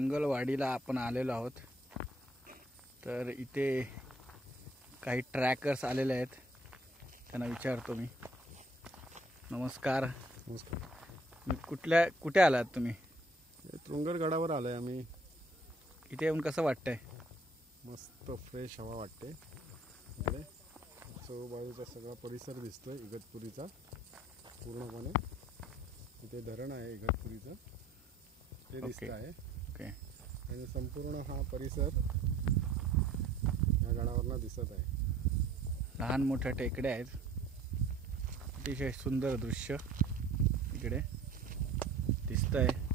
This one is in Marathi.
पिंगलवाडीला आपण आलेलो आहोत. तर इथे काही ट्रॅकर्स आलेले आहेत, त्यांना विचारतो मी. नमस्कार. नमस्कार. कुठे आलात तुम्ही? तुंगरगडावर आलोय आम्ही. इथे येऊन कसं वाटतंय? मस्त फ्रेश हवा वाटते. इकडे चौबाजूचा सगळा परिसर दिसतोय इगतपुरीचा पूर्णपणे. इथे धरण आहे इगतपुरीचं, ते दिसत आहे. आणि संपूर्ण हा परिसर या गडावरनं दिसत आहे. लहान मोठ्या टेकड्या आहेत, अतिशय सुंदर दृश्य इकडे दिसत आहे.